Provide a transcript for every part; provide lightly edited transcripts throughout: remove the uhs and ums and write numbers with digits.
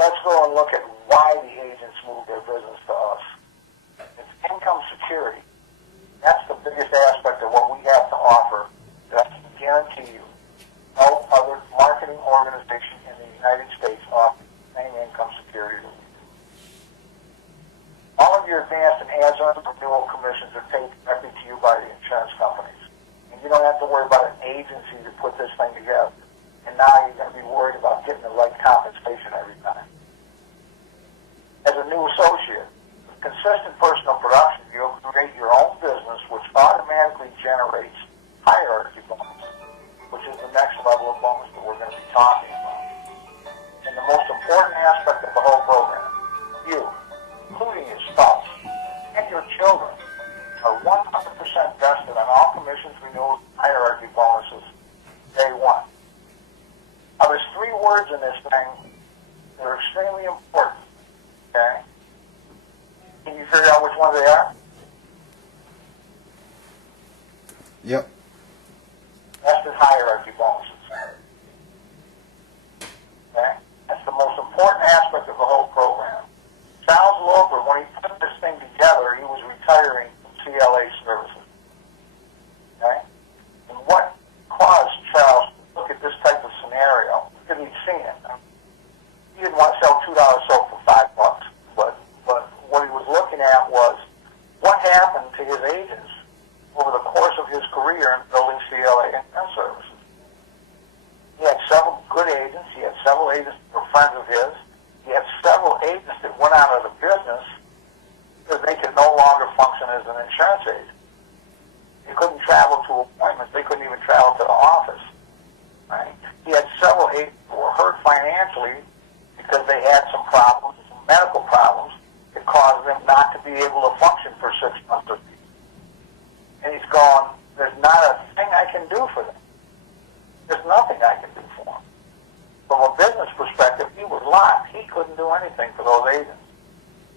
let's go and look at why the agents move their business to us. It's income security. That's the biggest aspect of what we have to offer. That's to guarantee you no other marketing organization in the United States offers the same income security that we do. All of your advanced and adjunct renewal commissions are paid directly to you by the insurance companies. And you don't have to worry about an agency to put this thing together. And now you're going to be worried about getting the right compensation every time. As a new associate, with consistent personal production, you'll create your own business, which automatically generates hierarchy bonus, which is the next level of bonus that we're going to be talking about. And the most important aspect of the whole program, you, including your spouse and your children, are 100% vested on all commissions, renewals, hierarchy bonuses day one. Now, there's three words in this thing that are extremely important, okay? Can you figure out which ones they are? Yep. Vested hierarchy bonuses. Okay? That's the most important aspect of the whole program. Charles Loper, when he put this thing together, he was retiring from CLA services. Okay? And what caused Charles to look at this type of scenario? Because he'd seen it. He didn't want to sell $2 soap for $5, but what he was looking at was what happened to his agents over the course of his career in building CLA insurance services. He had several good agents. He had several agents that were friends of his. He had several agents that went out of the business because they could no longer function as an insurance agent. They couldn't travel to appointments. They couldn't even travel to the office. Right? He had several agents who were hurt financially because they had some problems, some medical problems, that caused them not to be able to function for 6 months. And he's gone, there's not a thing I can do for them. There's nothing I can do for them. From a business perspective, he was locked. He couldn't do anything for those agents.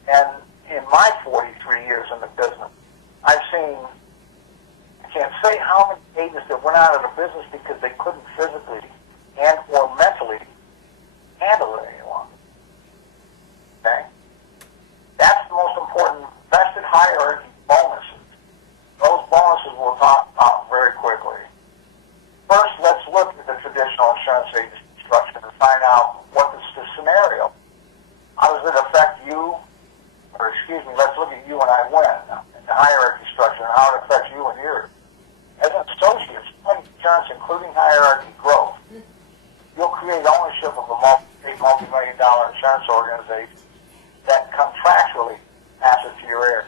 And in my 43 years in the business, I've seen, I can't say how many agents that went out of the business because they couldn't physically and or mentally handle it any longer. Okay? That's the most important vested hierarchy bonuses. Those bonuses we'll talk about very quickly. First, let's look at the traditional insurance agency structure and find out what is the scenario. How does it affect you? Or excuse me, let's look at you and I win in the hierarchy structure and how it affects you and yours. As an associate, insurance, including hierarchy growth, you'll create ownership of a multi-million-dollar insurance organization that contractually passes to your heirs.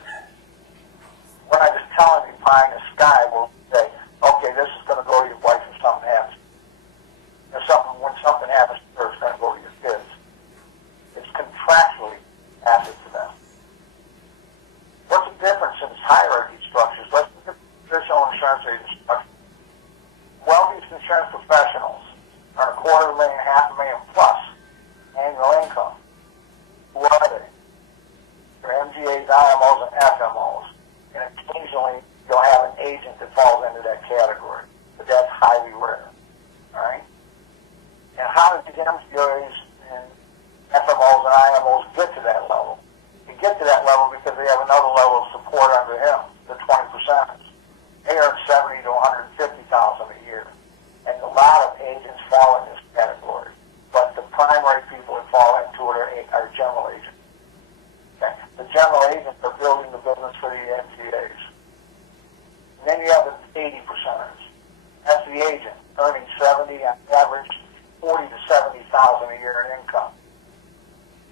We're not just telling you pie in the sky. We'll say, okay, this is going to go to your wife if something happens. When something happens to her, it's going to go to your kids. It's contractually passed to them. What's the difference in hierarchy structures? Let's look at traditional insurance agent structure. Wealthiest insurance professionals earn $250,000, $500,000 plus annual income. Who are they? They're MGAs, IMOs, and FMOs. And occasionally you'll have an agent that falls into that category. But that's highly rare. All right? And how do these MGAs and FMOs and IMOs get to that level? They get to that level because they have another level of support under him, the 20%. They earn $70,000 to $150,000 a year. And a lot of agents fall in this category. But the primary people that fall into it are general agents. Okay? The general agents are building the business for the MGAs. And then you have the 80%ers. That's the agent earning 70 on average, 40 to 70,000 a year in income.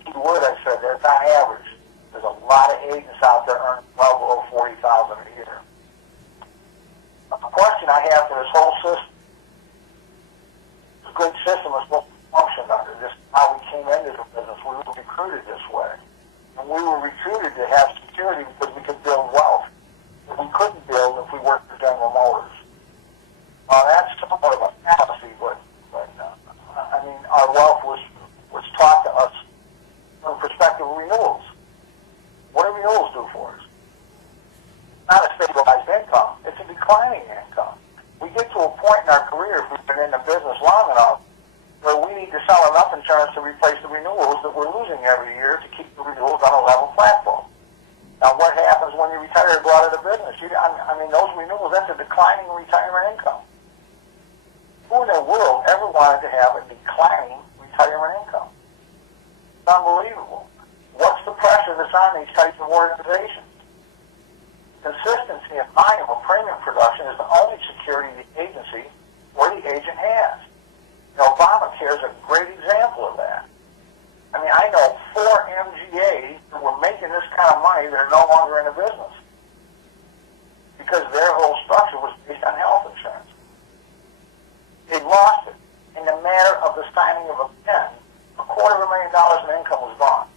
Key word I said, that's on average. There's a lot of agents out there earning well below 40,000 a year. The question I have for this whole system, this good system is what we functioned under. This is how we came into the business. We were recruited this way. And we were recruited to have security because we could build wealth that we couldn't build if we worked for General Motors. That's somewhat of a fallacy, but I mean, our wealth was taught to us from the perspective of renewals. What do renewals do for us? Not a stabilized income. It's a declining income. We get to a point in our career, if we've been in the business long enough, where we need to sell enough insurance to replace the renewals that we're losing every year to keep the renewals on a level platform. Now, what happens when you retire and go out of the business? I mean, those renewals, that's a declining retirement income. Who in the world ever wanted to have a declining retirement income? It's unbelievable. What's the pressure that's on these types of organizations? Consistency and volume of premium production is the only security the agency or the agent has. Obamacare is a great example of that. I mean, I know 4 MGAs that were making this kind of money that are no longer in the business because their whole structure was based on health insurance. They lost it in the matter of the signing of a pen. $250,000 in income was gone.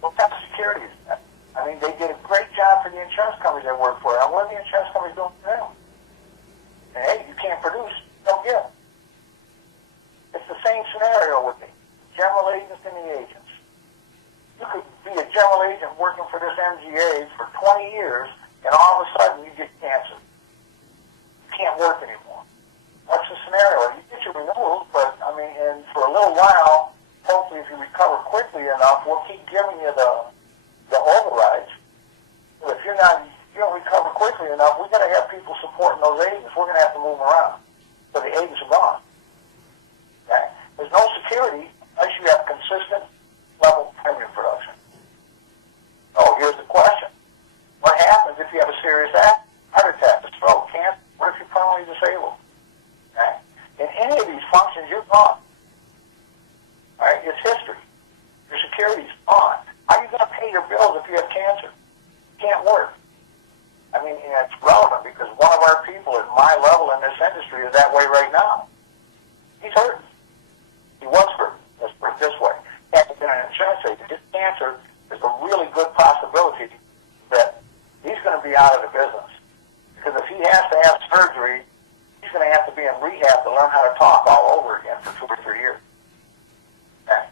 What kind of security is that? I mean, they did a great job for the insurance companies they work for. Now, what are the insurance companies doing for them? And hey, you can't produce, don't get it. It's the same scenario with the general agents and the agents. You could be a general agent working for this MGA for 20 years, and all of a sudden you get cancer. You can't work anymore. What's the scenario? You get your renewals, but, I mean, and for a little while, hopefully if you recover quickly enough, we'll keep giving you the overrides. But if you don't recover quickly enough, we've got to have people supporting those agents. We're going to have to move them around. So the agents are gone. Okay? There's no security unless you have consistent level premium production. Oh, here's the question. What happens if you have a serious heart attack, a stroke, cancer? What if you're permanently disabled? Okay? In any of these functions, you're gone. All right? It's history. Your security's gone. How are you going to pay your bills if you have cancer? You can't work. I mean, and it's relevant because one of our people at my level in this industry is that way right now. He's hurt. He was hurt. Let's put it this way. Having been an insurance agent, his cancer is a really good possibility that he's going to be out of the business. Because if he has to have surgery, he's going to have to be in rehab to learn how to talk all over again for 2 or 3 years. Okay?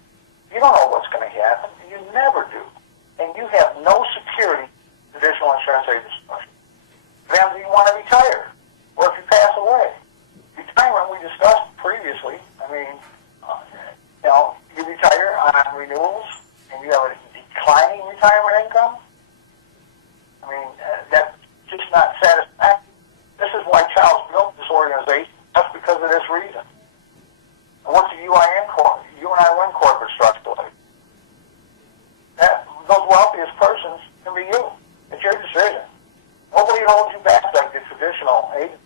You don't know what's going to happen. You never do. And you have no security in traditional insurance agent structure. Then you want to retire, or if you pass away. Retirement, we discussed previously. I mean, you retire on renewals, and you have a declining retirement income. I mean, that's just not satisfactory. This is why Charles built this organization, just because of this reason. And what's the UNIN corporate structure like? Those wealthiest persons can be you. It's your decision. Nobody holds you back like the traditional agent.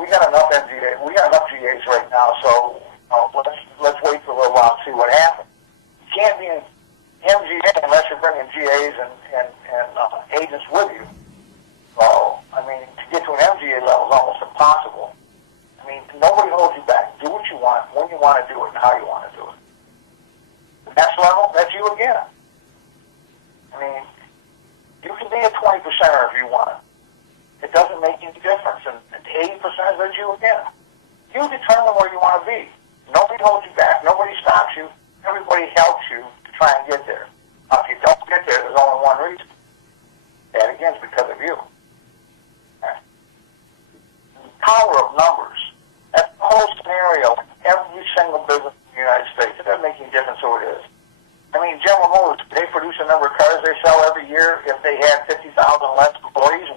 We got enough MGAs. We got enough GAs right now, so let's wait for a little while and see what happens. You can't be an MGA unless you're bringing GAs and agents with you. So, I mean, to get to an MGA level is almost impossible. I mean, nobody holds you back. Do what you want, when you want to do it, and how you want to do it. The next level, that's you again. I mean, you can be a 20%er if you want. It doesn't make any difference. And 80% is you again. You determine where you want to be. Nobody holds you back. Nobody stops you. Everybody helps you to try and get there.